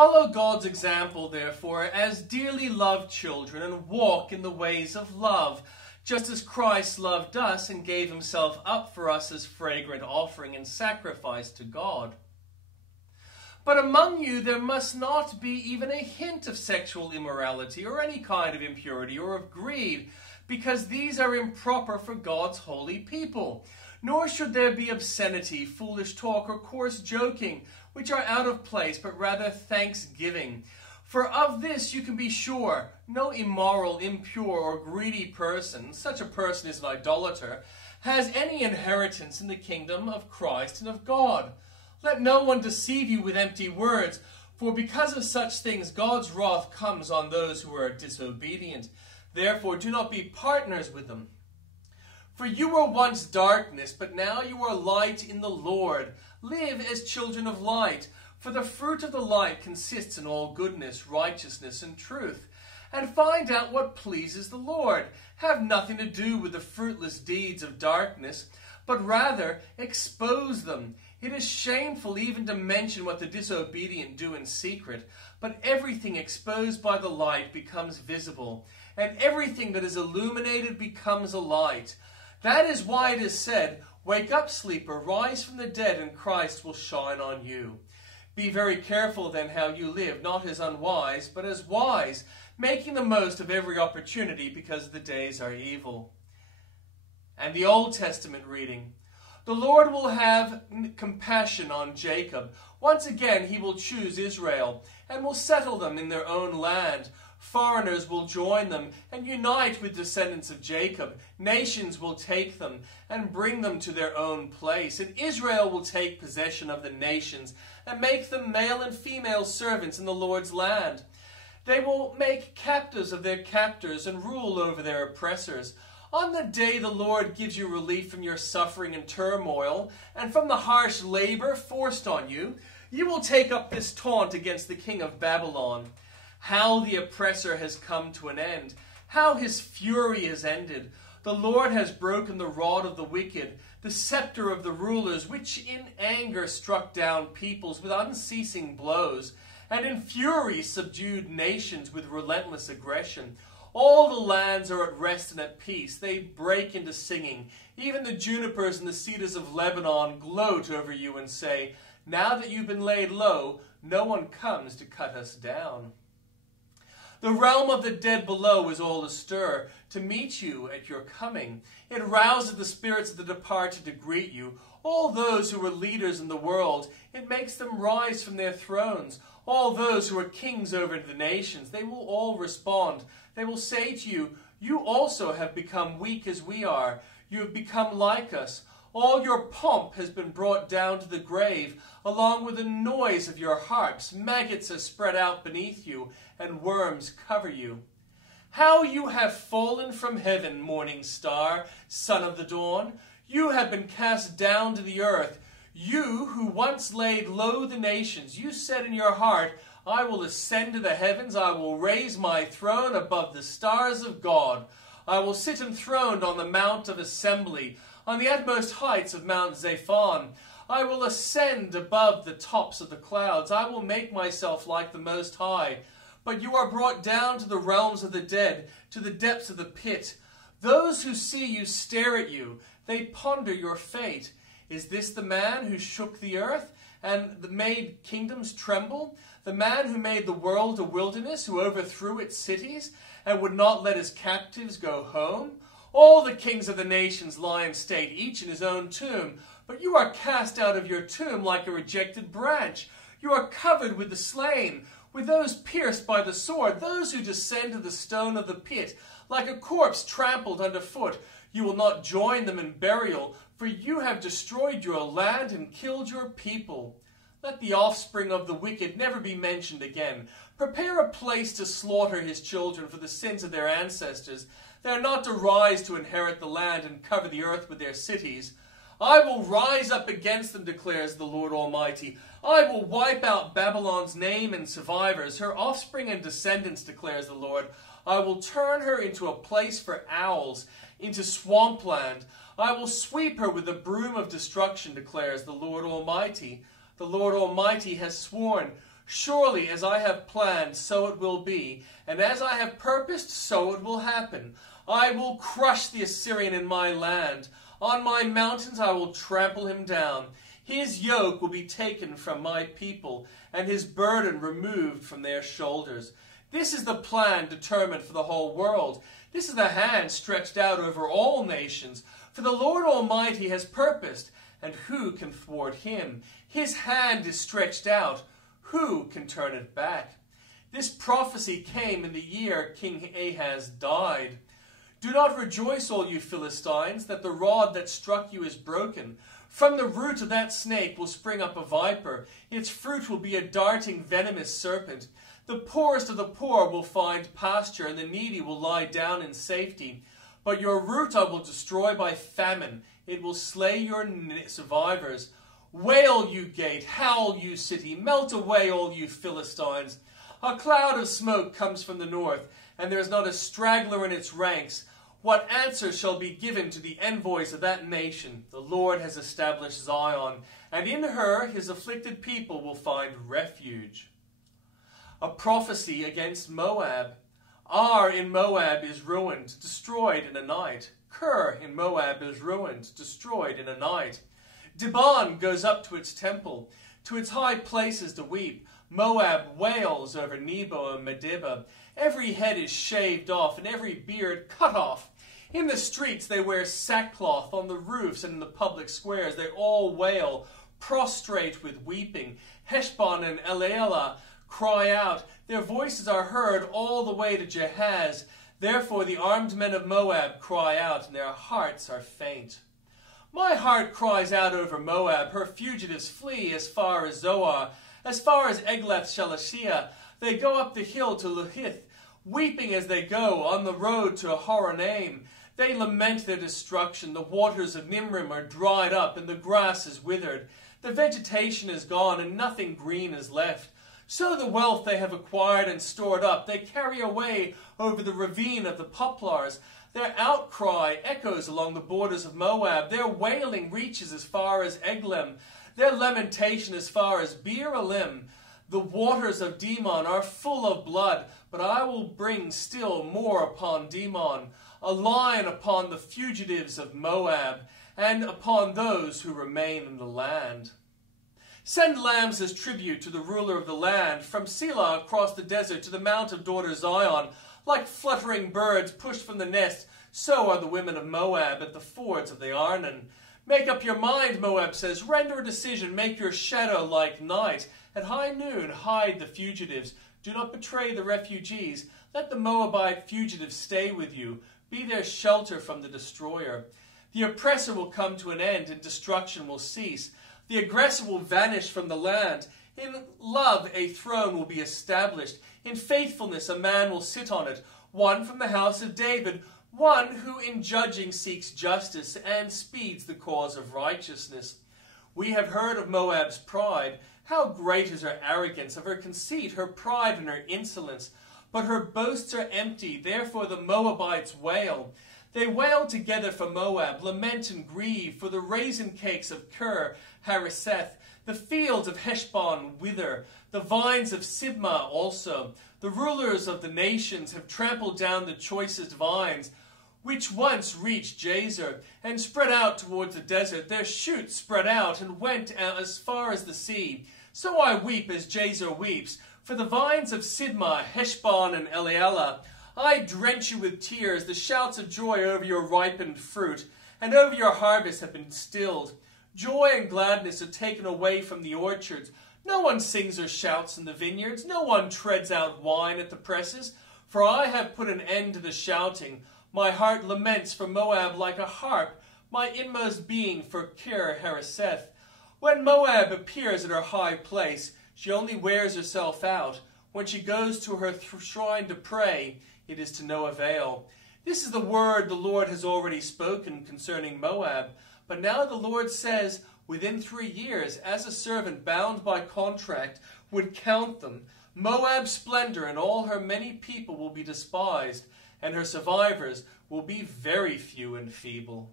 Follow God's example, therefore, as dearly loved children, and walk in the ways of love, just as Christ loved us and gave himself up for us as fragrant offering and sacrifice to God. But among you there must not be even a hint of sexual immorality or any kind of impurity or of greed, because these are improper for God's holy people. Nor should there be obscenity, foolish talk, or coarse joking, which are out of place, but rather thanksgiving. For of this you can be sure, no immoral, impure, or greedy person, such a person is an idolater, has any inheritance in the kingdom of Christ and of God. Let no one deceive you with empty words, for because of such things God's wrath comes on those who are disobedient. Therefore do not be partners with them. For you were once darkness, but now you are light in the Lord. Live as children of light, for the fruit of the light consists in all goodness, righteousness, and truth. And find out what pleases the Lord. Have nothing to do with the fruitless deeds of darkness, but rather expose them. It is shameful even to mention what the disobedient do in secret, but everything exposed by the light becomes visible, and everything that is illuminated becomes a light. That is why it is said, "Wake up, sleeper, rise from the dead, and Christ will shine on you." Be very careful then how you live, not as unwise, but as wise, making the most of every opportunity, because the days are evil. And the Old Testament reading. The Lord will have compassion on Jacob. Once again he will choose Israel, and will settle them in their own land. Foreigners will join them and unite with descendants of Jacob. Nations will take them and bring them to their own place. And Israel will take possession of the nations and make them male and female servants in the Lord's land. They will make captives of their captors and rule over their oppressors. On the day the Lord gives you relief from your suffering and turmoil and from the harsh labor forced on you, you will take up this taunt against the king of Babylon. How the oppressor has come to an end, how his fury is ended. The Lord has broken the rod of the wicked, the scepter of the rulers, which in anger struck down peoples with unceasing blows, and in fury subdued nations with relentless aggression. All the lands are at rest and at peace. They break into singing. Even the junipers and the cedars of Lebanon gloat over you and say, "Now that you've been laid low, no one comes to cut us down." The realm of the dead below is all astir to meet you at your coming. It rouses the spirits of the departed to greet you. All those who were leaders in the world, it makes them rise from their thrones. All those who are kings over the nations, they will all respond. They will say to you, "You also have become weak as we are. You have become like us. All your pomp has been brought down to the grave, along with the noise of your harps. Maggots are spread out beneath you, and worms cover you. How you have fallen from heaven, morning star, son of the dawn! You have been cast down to the earth. You who once laid low the nations, you said in your heart, 'I will ascend to the heavens, I will raise my throne above the stars of God. I will sit enthroned on the mount of assembly, on the utmost heights of Mount Zaphon. I will ascend above the tops of the clouds. I will make myself like the Most High.' But you are brought down to the realms of the dead, to the depths of the pit. Those who see you stare at you. They ponder your fate. Is this the man who shook the earth and made kingdoms tremble? The man who made the world a wilderness, who overthrew its cities and would not let his captives go home? All the kings of the nations lie in state, each in his own tomb. But you are cast out of your tomb like a rejected branch. You are covered with the slain, with those pierced by the sword, those who descend to the stone of the pit, like a corpse trampled underfoot. You will not join them in burial, for you have destroyed your land and killed your people. Let the offspring of the wicked never be mentioned again. Prepare a place to slaughter his children for the sins of their ancestors. They are not to rise to inherit the land and cover the earth with their cities. I will rise up against them, declares the Lord Almighty. I will wipe out Babylon's name and survivors, her offspring and descendants, declares the Lord. I will turn her into a place for owls, into swampland. I will sweep her with the broom of destruction, declares the Lord Almighty. The Lord Almighty has sworn, Surely as I have planned, so it will be, and as I have purposed, so it will happen. I will crush the Assyrian in my land. On my mountains I will trample him down. His yoke will be taken from my people, and his burden removed from their shoulders. This is the plan determined for the whole world. This is the hand stretched out over all nations. For the Lord Almighty has purposed, and who can thwart him? His hand is stretched out. Who can turn it back? This prophecy came in the year King Ahaz died. Do not rejoice, all you Philistines, that the rod that struck you is broken. From the root of that snake will spring up a viper. Its fruit will be a darting, venomous serpent. The poorest of the poor will find pasture, and the needy will lie down in safety. But your root I will destroy by famine. It will slay your survivors. Wail, you gate, howl, you city, melt away, all you Philistines. A cloud of smoke comes from the north, and there is not a straggler in its ranks. What answer shall be given to the envoys of that nation? The Lord has established Zion, and in her his afflicted people will find refuge. A prophecy against Moab. Ar in Moab is ruined, destroyed in a night. Kir in Moab is ruined, destroyed in a night. Dibon goes up to its temple, to its high places to weep. Moab wails over Nebo and Medeba. Every head is shaved off, and every beard cut off. In the streets they wear sackcloth, on the roofs and in the public squares they all wail, prostrate with weeping. Heshbon and Elealeh cry out. Their voices are heard all the way to Jahaz. Therefore the armed men of Moab cry out, and their hearts are faint. My heart cries out over Moab. Her fugitives flee as far as Zoar, as far as Eglath-Shalishah. They go up the hill to Luhith, weeping as they go on the road to Horonaim. They lament their destruction. The waters of Nimrim are dried up, and the grass is withered. The vegetation is gone, and nothing green is left. So the wealth they have acquired and stored up, they carry away over the ravine of the poplars. Their outcry echoes along the borders of Moab. Their wailing reaches as far as Eglem. Their lamentation as far as Beer Elim. The waters of Dimon are full of blood, but I will bring still more upon Dimon, a line upon the fugitives of Moab, and upon those who remain in the land. Send lambs as tribute to the ruler of the land, from Selah across the desert to the mount of daughter Zion. Like fluttering birds pushed from the nest, so are the women of Moab at the fords of the Arnon. Make up your mind, Moab says, render a decision, make your shadow like night. At high noon hide the fugitives, do not betray the refugees. Let the Moabite fugitives stay with you, be their shelter from the destroyer. The oppressor will come to an end, and destruction will cease. The aggressor will vanish from the land. In love a throne will be established. In faithfulness a man will sit on it, one from the house of David, one who in judging seeks justice and speeds the cause of righteousness. We have heard of Moab's pride. How great is her arrogance, of her conceit, her pride and her insolence. But her boasts are empty, therefore the Moabites wail. They wail together for Moab, lament and grieve for the raisin cakes of Kir Hareseth. The fields of Heshbon wither, the vines of Sibmah also. The rulers of the nations have trampled down the choicest vines, which once reached Jazer, and spread out towards the desert. Their shoots spread out and went as far as the sea. So I weep as Jazer weeps, for the vines of Sibmah, Heshbon, and Elealeh. I drench you with tears. The shouts of joy over your ripened fruit, and over your harvest have been stilled. Joy and gladness are taken away from the orchards. No one sings or shouts in the vineyards. No one treads out wine at the presses. For I have put an end to the shouting. My heart laments for Moab like a harp, my inmost being for Kir Hareseth. When Moab appears at her high place, she only wears herself out. When she goes to her shrine to pray, it is to no avail. This is the word the Lord has already spoken concerning Moab. But now the Lord says, within 3 years, as a servant bound by contract would count them, Moab's splendor and all her many people will be despised, and her survivors will be very few and feeble.